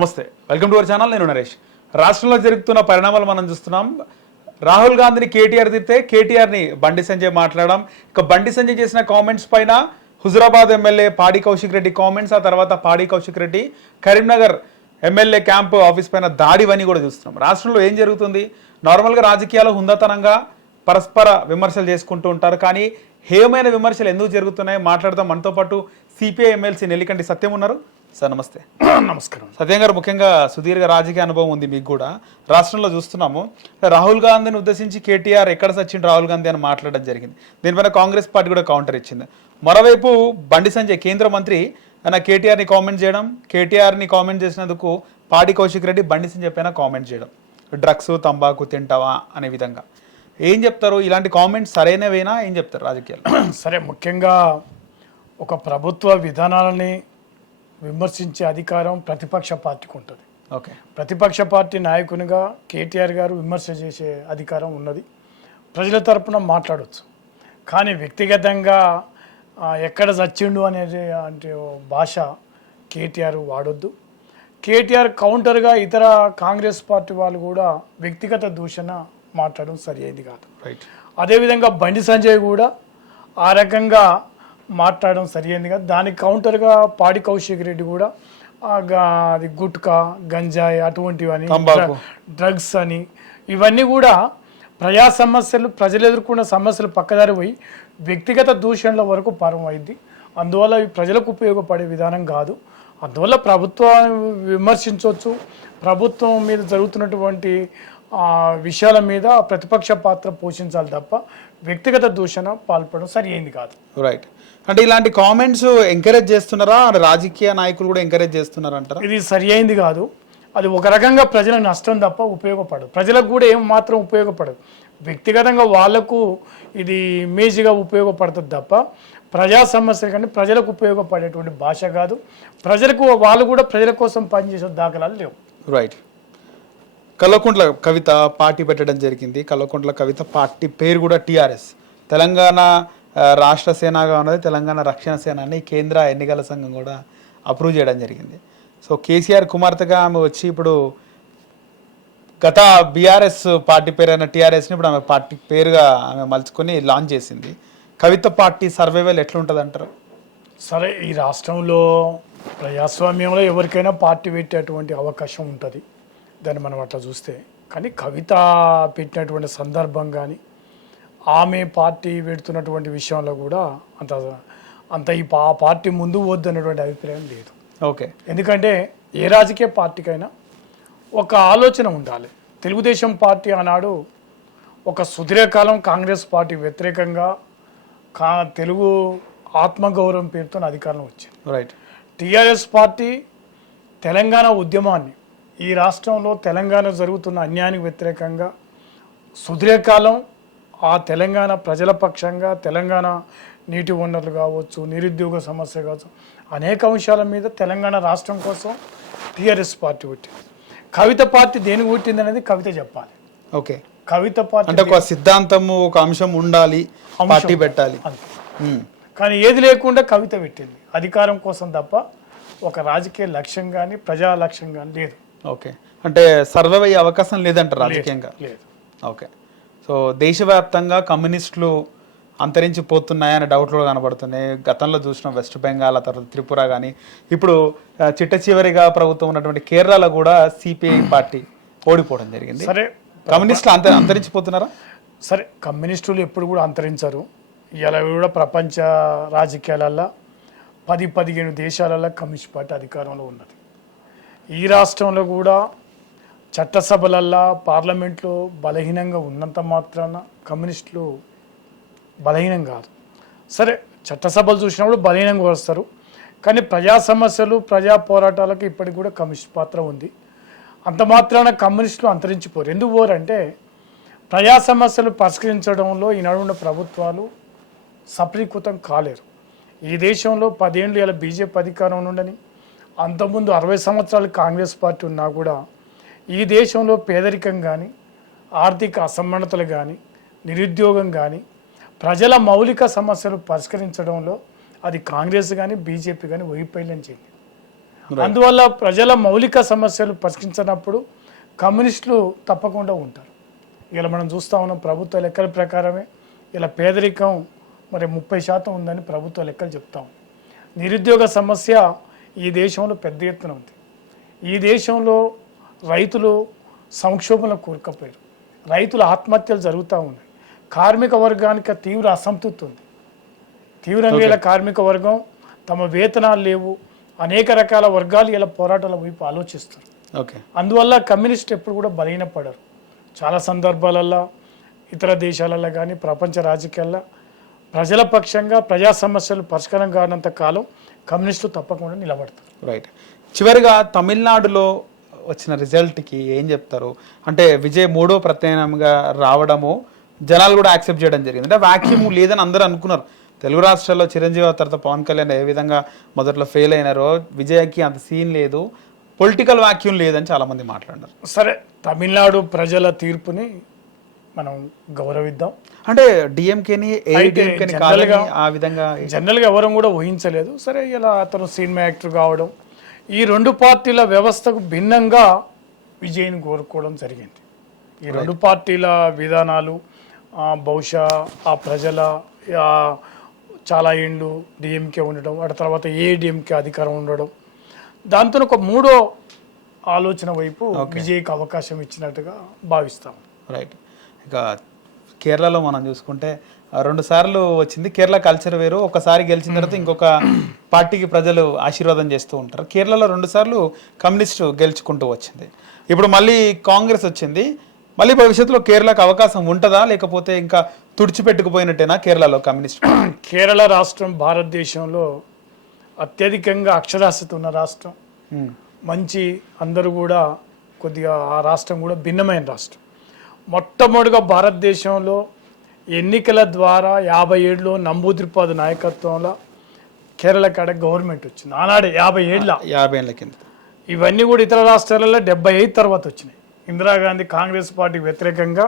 నమస్తే, welcome to our channel. నేను నరేష్. రాష్ట్రంలో జరుగుతున్న పరిణామాలు మనం చూస్తున్నాం. రాహుల్ గాంధీని కేటీఆర్ తిడితే కేటీఆర్ని బండి సంజయ్ మాట్లాడడం, ఇక బండి సంజయ్ చేసిన కామెంట్స్ పైన హుజురాబాద్ ఎమ్మెల్యే పాడి కౌశిక్ రెడ్డి కామెంట్స్, ఆ తర్వాత పాడి Kaushik Reddy Karimnagar MLA camp office పైన దాడివన్నీ కూడా చూస్తున్నాం. రాష్ట్రంలో ఏం జరుగుతుంది? నార్మల్గా రాజకీయాలు హుందాతనంగా పరస్పర విమర్శలు చేసుకుంటూ ఉంటారు, కానీ హేయమైన విమర్శలు ఎందుకు జరుగుతున్నాయి మాట్లాడదాం. మనతో పాటు సిపిఐ ఎమ్మెల్సీ నెల్లికంటి సత్యం ఉన్నారు. సార్ నమస్తే. నమస్కారం. సత్యం గారు, ముఖ్యంగా సుదీర్ఘ రాజకీయ అనుభవం ఉంది మీకు కూడా. రాష్ట్రంలో చూస్తున్నాము, రాహుల్ గాంధీని ఉద్దేశించి కేటీఆర్ ఎక్కడ సచ్చిండు రాహుల్ గాంధీ అని మాట్లాడడం జరిగింది. దీనిపైన కాంగ్రెస్ పార్టీ కూడా కౌంటర్ ఇచ్చింది. మరోవైపు బండి సంజయ్ కేంద్ర మంత్రి ఆయన కేటీఆర్ని కామెంట్ చేయడం, కేటీఆర్ని కామెంట్ చేసినందుకు పాడి కౌశిక్ రెడ్డి బండి సంజయ్ పైన కామెంట్ చేయడం, డ్రగ్స్ తంబాకు తింటావా అనే విధంగా. ఏం చెప్తారు? ఇలాంటి కామెంట్స్ సరైనవేనా? ఏం చెప్తారు రాజకీయాలు? సరే, ముఖ్యంగా ఒక ప్రభుత్వ విధానాలని విమర్శించే అధికారం ప్రతిపక్ష పార్టీకి ఉంటుంది. ఓకే, ప్రతిపక్ష పార్టీ నాయకునిగా కేటీఆర్ గారు విమర్శ చేసే అధికారం ఉన్నది. ప్రజల తరపున మాట్లాడవచ్చు, కానీ వ్యక్తిగతంగా ఎక్కడ చచ్చిండు అనేది అంటే భాష కేటీఆర్ వాడొద్దు. కేటీఆర్ కౌంటర్గా ఇతర కాంగ్రెస్ పార్టీ వాళ్ళు కూడా వ్యక్తిగత దూషణ మాట్లాడడం సరి అయింది కాదు. రైట్. అదేవిధంగా బండి సంజయ్ కూడా ఆ రకంగా మాట్లాడడం సరియైంది కాదు. దానికి కౌంటర్గా పాడి కౌశిక్ రెడ్డి కూడా అది గుట్కా, గంజాయి అటువంటివని, డ్రగ్స్ అని, ఇవన్నీ కూడా ప్రజా సమస్యలు, ప్రజలు ఎదుర్కొన్న సమస్యలు పక్కదారి పోయి వ్యక్తిగత దూషణల వరకు పారమైంది. అందువల్ల ఇవి ప్రజలకు ఉపయోగపడే విధానం కాదు. అందువల్ల ప్రభుత్వాన్ని విమర్శించవచ్చు, ప్రభుత్వం మీద జరుగుతున్నటువంటి విషయాల మీద ప్రతిపక్ష పాత్ర పోషించాలి తప్ప వ్యక్తిగత దూషణ పాల్పడడం సరి అయింది కాదు. రైట్. అంటే ఇలాంటి కామెంట్స్ ఎంకరేజ్ చేస్తున్నారా? రాజకీయ నాయకులు కూడా ఎంకరేజ్ చేస్తున్నారా అంటారా? ఇది సరి అయింది కాదు. అది ఒక రకంగా ప్రజలకు నష్టం తప్ప ఉపయోగపడదు. ప్రజలకు కూడా ఏం మాత్రం ఉపయోగపడదు. వ్యక్తిగతంగా వాళ్లకు ఇది ఇమేజ్గా ఉపయోగపడుతుంది తప్ప ప్రజా సమస్యలు కానీ ప్రజలకు ఉపయోగపడేటువంటి భాష కాదు. ప్రజలకు వాళ్ళు కూడా ప్రజల కోసం పనిచేసే దాఖలాలు లేవు. రైట్. కల్వకుంట్ల కవిత పార్టీ పెట్టడం జరిగింది. కల్వకుంట్ల కవిత పార్టీ పేరు కూడా టీఆర్ఎస్, తెలంగాణ రాష్ట్ర సేనగా ఉన్నది తెలంగాణ రక్షణ సేన అని కేంద్ర ఎన్నికల సంఘం కూడా అప్రూవ్ చేయడం జరిగింది. సో కేసీఆర్ కుమార్తెగా ఆమె వచ్చి ఇప్పుడు గత బీఆర్ఎస్ పార్టీ పేరు అయిన టీఆర్ఎస్ని ఇప్పుడు ఆమె పార్టీ పేరుగా ఆమె మలుచుకొని లాంచ్ చేసింది. కవిత పార్టీ సర్వైవల్ ఎట్లుంటుంది అంటారు? సరే, ఈ రాష్ట్రంలో ప్రజాస్వామ్యంలో ఎవరికైనా పార్టీ పెట్టేటువంటి అవకాశం ఉంటుంది, దాన్ని మనం అట్లా చూస్తే. కానీ కవిత పెట్టినటువంటి సందర్భం కానీ ఆమె పార్టీ పెడుతున్నటువంటి విషయంలో కూడా అంత ఈ పార్టీ ముందు వద్దు అన్నటువంటి అభిప్రాయం లేదు. ఓకే. ఎందుకంటే ఏ రాజకీయ పార్టీకైనా ఒక ఆలోచన ఉండాలి. తెలుగుదేశం పార్టీ ఆనాడు ఒక సుదీర్ఘకాలం కాంగ్రెస్ పార్టీ వ్యతిరేకంగా తెలుగు ఆత్మగౌరవం పేరుతో అధికారంలో వచ్చింది. రైట్. టీఆర్ఎస్ పార్టీ తెలంగాణ ఉద్యమాన్ని, ఈ రాష్ట్రంలో తెలంగాణ జరుగుతున్న అన్యాయానికి వ్యతిరేకంగా సుదీర్ఘకాలం ఆ తెలంగాణ ప్రజల పక్షంగా, తెలంగాణ నీటి వనరులు కావచ్చు, నిరుద్యోగ సమస్య కావచ్చు, అనేక అంశాల మీద తెలంగాణ రాష్ట్రం కోసం టీఆర్ఎస్ పార్టీ పుట్టింది. కవిత పార్టీ దేనికి పుట్టింది అనేది కవిత చెప్పాలి. ఓకే. కవిత పార్టీ అంటే ఒక సిద్ధాంతము, ఒక అంశం ఉండాలి, పార్టీ పెట్టాలి. కానీ ఏది లేకుండా కవిత పెట్టింది అధికారం కోసం తప్ప ఒక రాజకీయ లక్ష్యం కానీ ప్రజా లక్ష్యం కానీ లేదు. ఓకే. అంటే సర్వైవ్ అయ్యే అవకాశం లేదంటారు రాజకీయంగా? లేదు. ఓకే. సో దేశవ్యాప్తంగా కమ్యూనిస్టులు అంతరించిపోతున్నాయనే డౌట్లు కనబడుతున్నాయి. గతంలో చూసిన వెస్ట్ బెంగాల్, తర్వాత త్రిపుర, కానీ ఇప్పుడు చిట్ట చివరిగా ప్రభుత్వం ఉన్నటువంటి కేరళలో కూడా సిపిఐ పార్టీ ఓడిపోవడం జరిగింది. సరే, కమ్యూనిస్టులు అంతరించిపోతున్నారా? సరే, కమ్యూనిస్టులు ఎప్పుడు కూడా అంతరించరు. ఇలా కూడా ప్రపంచ రాజకీయాలలో 10-15 దేశాలలో కమ్యూనిస్ట్ పార్టీ అధికారంలో ఉన్నది. ఈ రాష్ట్రంలో కూడా చట్టసభలల్లో, పార్లమెంట్లో బలహీనంగా ఉన్నంత మాత్రాన కమ్యూనిస్టులు బలహీనం కాదు. సరే, చట్టసభలు చూసినప్పుడు బలహీనంగా వస్తారు, కానీ ప్రజా సమస్యలు, ప్రజా పోరాటాలకు ఇప్పటికి కూడా కమ్యూనిస్ట్ పాత్ర ఉంది. అంత మాత్రాన కమ్యూనిస్టులు అంతరించిపోరు. ఎందుకు పోరంటే ప్రజా సమస్యలు పరిష్కరించడంలో ఈనాడున్న ప్రభుత్వాలు సఫలీకృతం కాలేరు. ఈ దేశంలో 10 ఏళ్ళు ఇలా బీజేపీ అధికారం ఉండని, అంతకుముందు 60 సంవత్సరాలు కాంగ్రెస్ పార్టీ ఉన్నా కూడా ఈ దేశంలో పేదరికం కానీ, ఆర్థిక అసమానతలు కానీ, నిరుద్యోగం కానీ, ప్రజల మౌలిక సమస్యలు పరిష్కరించడంలో అది కాంగ్రెస్ కానీ బీజేపీ కానీ వైఫల్యం చెంది. అందువల్ల ప్రజల మౌలిక సమస్యలు పరిష్కరించినప్పుడు కమ్యూనిస్టులు తప్పకుండా ఉంటారు. ఇలా మనం చూస్తా ఉన్నాం ప్రభుత్వ లెక్కల ప్రకారమే ఇలా పేదరికం మరి 30% ఉందని ప్రభుత్వ లెక్కలు చెప్తాం. నిరుద్యోగ సమస్య ఈ దేశంలో పెద్ద ఎత్తున ఉంది. ఈ దేశంలో రైతులు సంక్షోభంలో కూరుకుపోయారు. రైతుల ఆత్మహత్యలు జరుగుతూ ఉన్నాయి. కార్మిక వర్గానికి తీవ్ర అసంతృప్తి ఉంది. తీవ్రంగా ఇలా కార్మిక వర్గం తమ వేతనాలు లేవు, అనేక రకాల వర్గాలు ఇలా పోరాటాల వైపు ఆలోచిస్తారు. అందువల్ల కమ్యూనిస్ట్ ఎప్పుడు కూడా బలహీనపడరు. చాలా సందర్భాలలో ఇతర దేశాలలో కానీ ప్రపంచ రాజకీయాల్లో ప్రజల పక్షంగా ప్రజా సమస్యలు పరిష్కారం కానంత కాలం కమ్యూనిస్టులు తప్పకుండా నిలబడతారు. రైట్. చివరిగా తమిళనాడులో వచ్చిన రిజల్ట్కి ఏం చెప్తారు? అంటే విజయ్ 3వ ప్రత్యామ్నాయంగా రావడము జనాలు కూడా యాక్సెప్ట్ చేయడం జరిగింది. అంటే వాక్యూమ్ లేదని అందరూ అనుకున్నారు. తెలుగు రాష్ట్రాల్లో చిరంజీవి తర్వాత పవన్ కళ్యాణ్ ఏ విధంగా మొదట్లో ఫెయిల్ అయినారో విజయ్కి అంత సీన్ లేదు, పొలిటికల్ వాక్యూమ్ లేదని చాలామంది మాట్లాడారు. సరే, తమిళనాడు ప్రజల తీర్పుని మనం గౌరవిద్దాం. అంటే డిఎంకేని ఆ విధంగా జనరల్గా ఎవరు కూడా ఊహించలేదు. సరే, ఇలా అతను సినిమా యాక్టర్ కావడం, ఈ రెండు పార్టీల వ్యవస్థకు భిన్నంగా విజయ్ని కోరుకోవడం జరిగింది. ఈ రెండు పార్టీల విధానాలు బహుశా ఆ ప్రజల చాలా ఏళ్ళు డిఎంకే ఉండడం, ఆ తర్వాత ఏడిఎంకే అధికారం ఉండడం, దాంతో ఒక 3వ ఆలోచన వైపు విజయ్కి అవకాశం ఇచ్చినట్టుగా భావిస్తాం. రైట్. ఇక కేరళలో మనం చూసుకుంటే 2 సార్లు వచ్చింది. కేరళ కల్చర్ వేరు. ఒకసారి గెలిచిన తర్వాత ఇంకొక పార్టీకి ప్రజలు ఆశీర్వాదం చేస్తూ ఉంటారు. కేరళలో 2 సార్లు కమ్యూనిస్టు గెలుచుకుంటూ వచ్చింది. ఇప్పుడు మళ్ళీ కాంగ్రెస్ వచ్చింది. మళ్ళీ భవిష్యత్తులో కేరళకు అవకాశం ఉంటుందా, లేకపోతే ఇంకా తుడిచిపెట్టుకుపోయినట్టేనా కేరళలో కమ్యూనిస్ట్? కేరళ రాష్ట్రం భారతదేశంలో అత్యధికంగా అక్షరాస్యత ఉన్న రాష్ట్రం. మంచి అందరూ కూడా కొద్దిగా ఆ రాష్ట్రం కూడా భిన్నమైన రాష్ట్రం. మొట్టమొదటిగా భారతదేశంలో ఎన్నికల ద్వారా 57లో నంబూద్రిపాద్ నాయకత్వంలో కేరళ కాడ గవర్నమెంట్ వచ్చింది. ఆనాడే 50 ఏళ్ల కింద. ఇవన్నీ కూడా ఇతర రాష్ట్రాలలో 75 తర్వాత వచ్చినాయి. ఇందిరాగాంధీ కాంగ్రెస్ పార్టీకి వ్యతిరేకంగా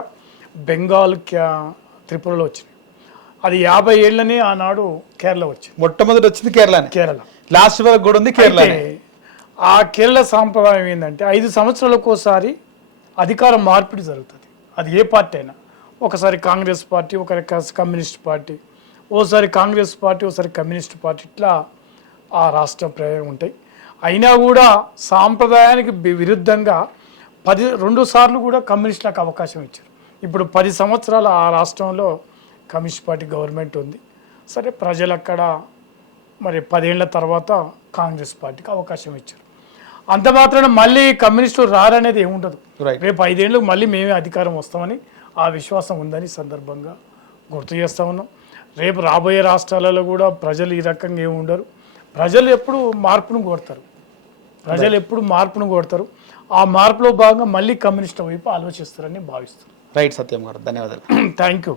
బెంగాల్, త్రిపురలో వచ్చినాయి. అది 50 ఏళ్ళనే ఆనాడు కేరళ వచ్చింది. మొట్టమొదటి వచ్చింది కేరళ. లాస్ట్ వరకు కూడా ఉంది కేరళ. ఆ కేరళ సాంప్రదాయం ఏంటంటే 5 సంవత్సరాలకు ఒకసారి అధికార మార్పిడి జరుగుతుంది. అది ఏ పార్టీ అయినా, ఒకసారి కాంగ్రెస్ పార్టీ, ఒకసారి కమ్యూనిస్ట్ పార్టీ, ఓసారి కాంగ్రెస్ పార్టీ, ఒకసారి కమ్యూనిస్ట్ పార్టీ, ఇట్లా ఆ రాష్ట్ర ప్రయోగం ఉంటాయి. అయినా కూడా సాంప్రదాయానికి విరుద్ధంగా 2 సార్లు కూడా కమ్యూనిస్టులకు అవకాశం ఇచ్చారు. ఇప్పుడు 10 సంవత్సరాలు ఆ రాష్ట్రంలో కమ్యూనిస్ట్ పార్టీ గవర్నమెంట్ ఉంది. సరే, ప్రజలు అక్కడ మరి 10 ఏళ్ల తర్వాత కాంగ్రెస్ పార్టీకి అవకాశం ఇచ్చారు. అంత మాత్రాన మళ్ళీ కమ్యూనిస్టులు రారనేది ఏముండదు. రేపు 5 ఏళ్ళకు మళ్ళీ మేమే అధికారం వస్తామని ఆ విశ్వాసం ఉందని సందర్భంగా గుర్తు చేస్తూ ఉన్నాం. రేపు రాబోయే రాష్ట్రాలలో కూడా ప్రజలు ఈ రకంగా ఏమి ఉండరు. ప్రజలు ఎప్పుడు మార్పును కోరుతారు. ఆ మార్పులో భాగంగా మళ్ళీ కమ్యూనిస్ట్ వైపు ఆలోచిస్తారని భావిస్తారు. రైట్. సత్యం గారు, ధన్యవాదాలు. Thank you.